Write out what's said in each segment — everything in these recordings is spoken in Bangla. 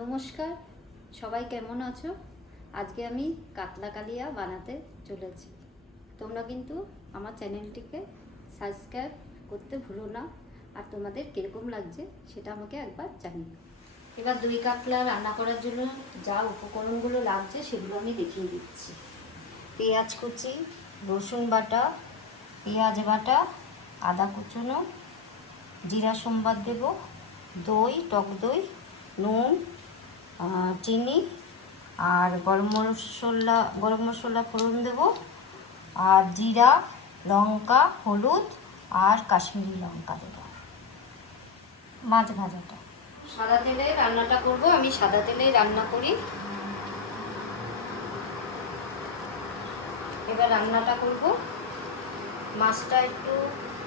নমস্কার, সবাই কেমন আছো? আজকে আমি কাতলা কালিয়া বানাতে চলেছি। তোমরা কিন্তু আমার চ্যানেলটিকে সাবস্ক্রাইব করতে ভুলো না, আর তোমাদের কীরকম লাগছে সেটা আমাকে একবার জানিও। এবার দই কাতলা রান্না করার জন্য যা উপকরণগুলো লাগছে সেগুলো আমি দেখিয়ে দিচ্ছি। পেঁয়াজ কুচি, রসুন বাটা, পেঁয়াজ বাটা, আদা কুচনো, জিরা সম্বাদ দেব, দই, টক দই, নুন, চিনি, আর গরম মশলা ফোড়ন দেব, আর জিরা, লঙ্কা, হলুদ আর কাশ্মীরি লঙ্কা দেব। মাছ ভাজাটা সাদা তেলে রান্নাটা করব, আমি সাদা তেলেই রান্না করি। এবার রান্নাটা করব। মাছটা একটু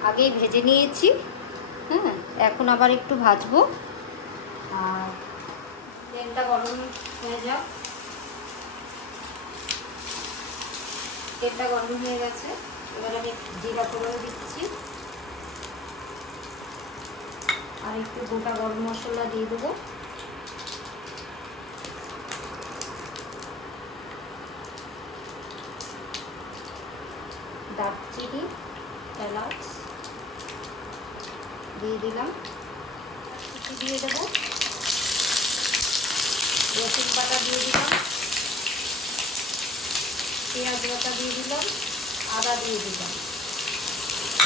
আগেই ভেজে নিয়েছি, এখন আবার একটু ভাজবো। আর তেলটা গরম হয়ে যাক। তেলটা গরম হয়ে গেছে, এবার আমি জিরা ফোড়ন দিচ্ছি আর একটু গোটা গরম মশলা দিয়ে দেবো। দারচিনি, এলাচ দিয়ে দিলাম, কিছু দিয়ে দেবো, রসুন বাটা দিয়ে দিলাম, পেঁয়াজ বাটা দিয়ে দিলাম, আদা দিয়ে দিলাম।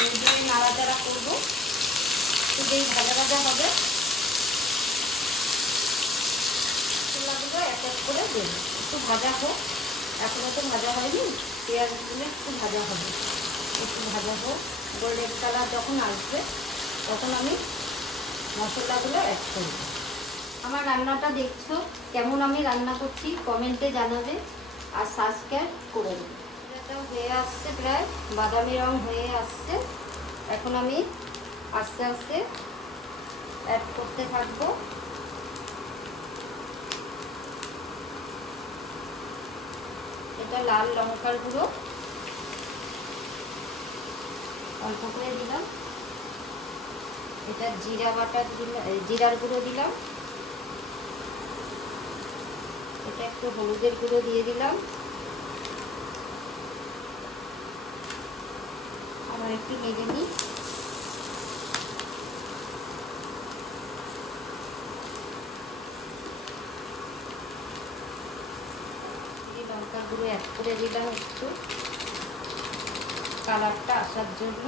এইগুলো নাড়াচাড়া করবো, শুধু এই ভাজা ভাজা হবে। মশলাগুলো এক এক করে দেবো, একটু ভাজা হোক, এখনো তো ভাজা হয়নি। পেঁয়াজগুলো একটু ভাজা হবে, একটু ভাজা হোক, গোল্ডেন কালার যখন আসবে তখন আমি মশলাগুলো অ্যাড করব। আমার রান্নাটা দেখছো, কেমন আমি রান্না করছি কমেন্টে জানাবে, আর সাবস্ক্রাইব করে দেবে। এটা হয়ে আসছে, প্রায় বাদামি রং হয়ে আসছে। এখন আমি আস্তে আস্তে অ্যাড করতে থাকবো। এটা লাল লঙ্কার গুঁড়ো অল্প করে দিলাম, এটা জিরা বাটা দিলাম, জিরার গুঁড়ো দিলাম, এটা একটু হলুদের গুঁড়ো দিয়ে দিলাম, আবার একটু নেড়ে নিই। লঙ্কার গুঁড়ো অ্যাড করে দিলাম একটু কালারটা আসার জন্য।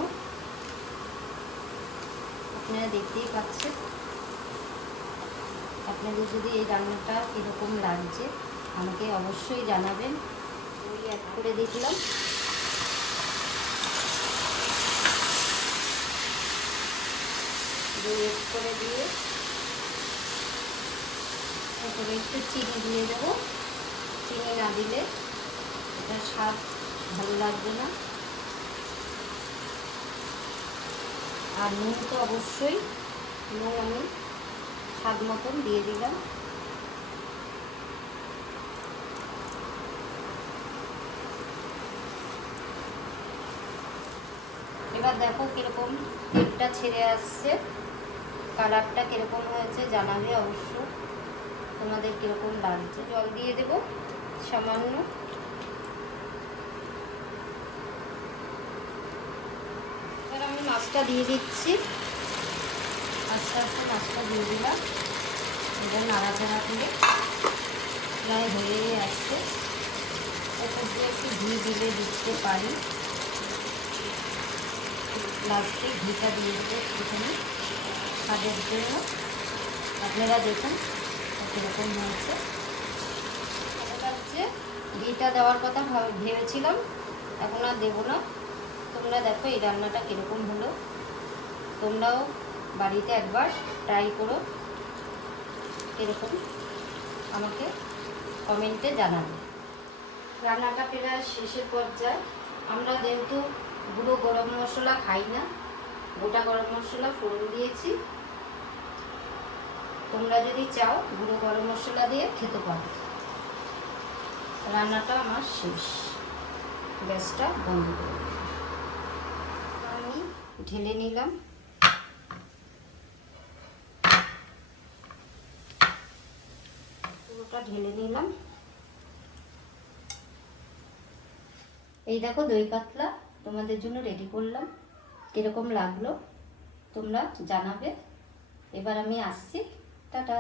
আপনারা দেখতেই পাচ্ছেন। আপনাদের যদি এই রান্নাটা কীরকম লাগছে আমাকে অবশ্যই জানাবেন। দই অ্যাড করে দিলাম, দই অ্যাড করে দিয়ে তারপরে একটু চিনি দিয়ে দেবো। চিনি না দিলে এটা স্বাদ ভালো লাগবে না। আর নুন তো অবশ্যই, নুন আমি স্বাদ মতন দিয়ে দিলাম। এবার দেখো কীরকম তেলটা ছেড়ে আসছে, কালারটা কীরকম হয়েছে জানাবে অবশ্য, তোমাদের কীরকম লাগছে। জল দিয়ে দেব সামান্য। এবার আমি মাছটা দিয়ে দিচ্ছি, আস্তে আস্তে মাছটা দিয়ে দিলাম। এবার নাড়াচাড়া করে প্রায় হয়ে আসছে। ওপর দিয়ে একটু ঘি দিলে দিতে পারি, লাস্টে ঘিটা দিয়ে দেবো এখানে স্বাদের জন্য। আপনারা দেখুন কীরকম হয়েছে। ভালো লাগছে। ঘিটা দেওয়ার কথা ভেবেছিলাম, এখন আর দেবো না। তোমরা দেখো এই রান্নাটা কীরকম হলো, তোমরাও বাড়িতে একবার ট্রাই করো, কীরকম আমাকে কমেন্টে জানাবে। রান্নাটা প্রায় শেষের পর্যায়ে। আমরা যেহেতু গুঁড়ো গরম মশলা খাই না, গোটা গরম মশলা ফোড়ন দিয়েছি। তোমরা যদি চাও গুঁড়ো গরম মশলা দিয়ে খেতে পারো। রান্নাটা আমার শেষ, গ্যাসটা বন্ধ করে আমি ঢেলে নিলাম। পুরোটা ঢেলে নিলাম। এই দেখো দই কাতলা তোমাদের জন্য রেডি করলাম। কিরকম লাগলো তোমরা জানাবে। এবার আমি আসছি, টাটা।